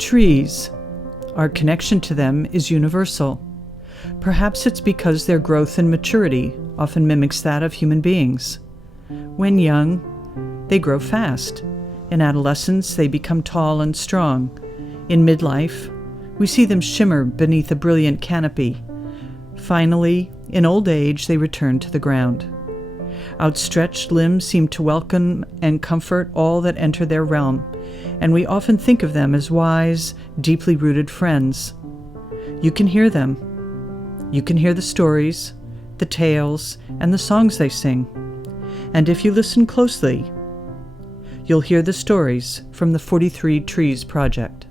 Trees. Our connection to them is universal. Perhaps it's because their growth and maturity often mimics that of human beings. When young, they grow fast. In adolescence, they become tall and strong. In midlife, we see them shimmer beneath a brilliant canopy. Finally, in old age, they return to the ground. Outstretched limbs seem to welcome and comfort all that enter their realm, and we often think of them as wise, deeply rooted friends. You can hear them. You can hear the stories, the tales, and the songs they sing. And if you listen closely, you'll hear the stories from the 43 Trees Project.